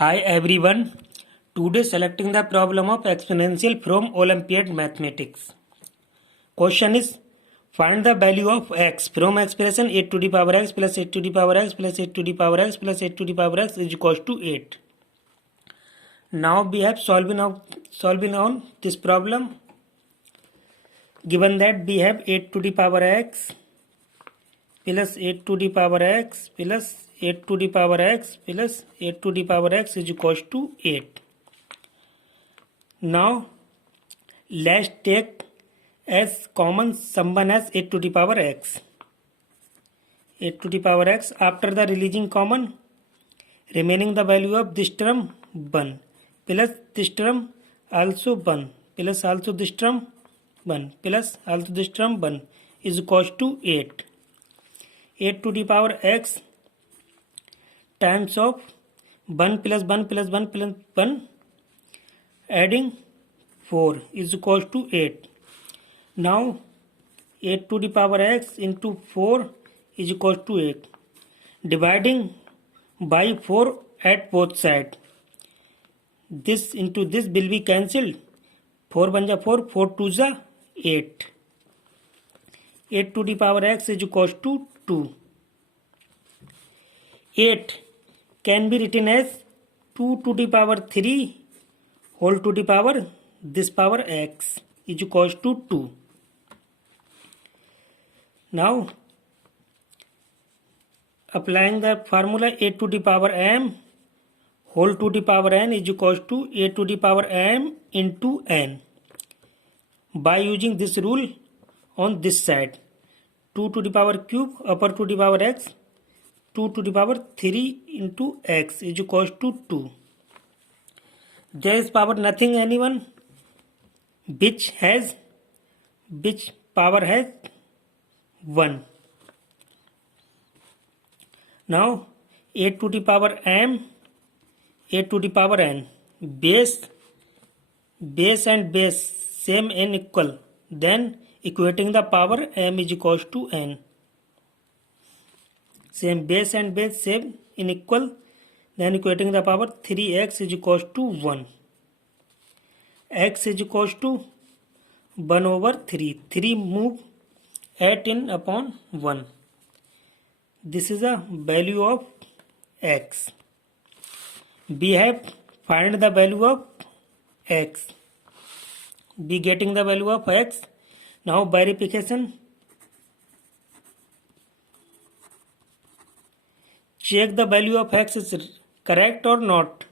Hi everyone. Today selecting the problem of exponential from Olympiad Mathematics. Question is find the value of x from expression 8 to the power x plus 8 to the power x plus 8 to the power x plus 8 to the power x is equals to 8. Now we have solving on this problem. Given that we have 8 to the power x plus 8 to the power x plus 8 to the power x plus 8 to the power x is equals to 8. Now let's take as common someone as 8 to the power x. 8 to the power x, after the releasing common, remaining the value of this term 1 plus this term also 1 plus also this term 1 plus also this term 1 is equals to 8. 8 to the power x times of 1 plus 1 plus 1 plus 1 adding 4 is equals to 8. Now 8 to the power x into 4 is equals to 8. Dividing by 4 at both sides. This into this will be cancelled. 4 1 ja 4, 4 2 ja 8. 8 to the power x is equals to 2. 8 can be written as 2 to the power 3 whole to the power this power x is equals to 2. Now applying the formula 8 to the power m whole to the power n is equals to 8 to the power m into n. By using this rule on this side, 2 to the power cube upper to the power x, 2 to the power 3 into x is equals to 2. There is power nothing anyone which power has 1. Now 8 to the power m, 8 to the power n, base and base same n equal, then equating the power m is equals to n. Same base and base same in equal, then equating the power 3x is equals to 1. X is equals to 1 over 3. 3 move 8 in upon 1. This is the value of x. We have find the value of x. We getting the value of x. Now verification. Check the value of x is correct or not.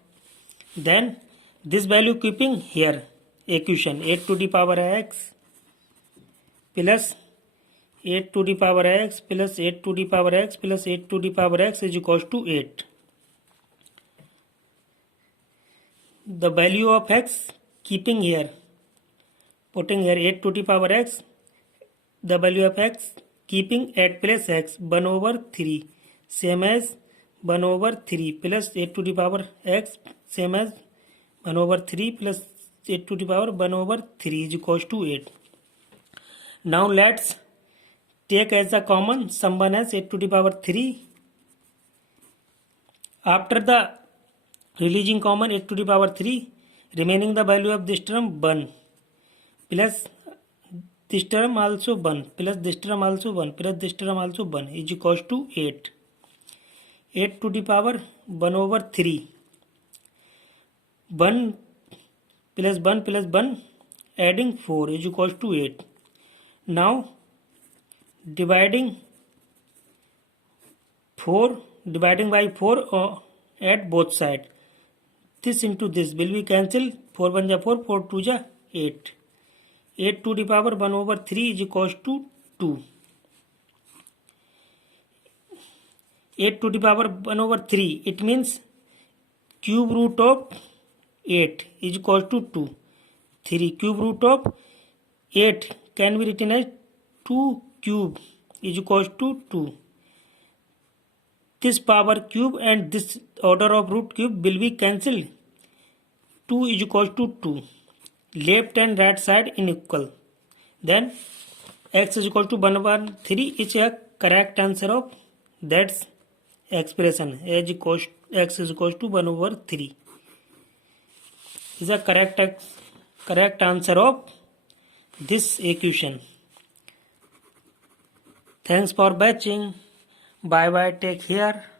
Then this value keeping here equation 8 to the power x plus 8 to the power x plus 8 to the power x plus 8 to the power x is equals to 8. The value of x keeping here, putting here 8 to the power x, the value of x keeping 8 plus x 1 over 3 same as 1 over 3 plus 8 to the power x same as 1 over 3 plus 8 to the power 1 over 3 is equals to 8. Now let's take as a common someone as 8 to the power 3. After the releasing common 8 to the power 3, remaining the value of this term 1 plus this term also 1 plus this term also 1 plus this term also 1 is equals to 8. 8 to the power 1 over 3. 1 plus 1 plus 1 adding 4 is equals to 8. Now dividing by 4 at both sides. This into this will be cancelled. 4 1 ja 4, 4 2 ja 8. 8 to the power 1 over 3 is equals to 2. 8 to the power 1 over 3, it means cube root of 8 is equals to 2. 3 cube root of 8 can be written as 2 cube is equals to 2. This power cube and this order of root cube will be cancelled. 2 is equals to 2. Left and right side in equal. Then x is equal to 1 over 3 is a correct answer of that expression as equals x is equals to 1/3 is a correct answer of this equation. Thanks for watching. Bye bye. Take care.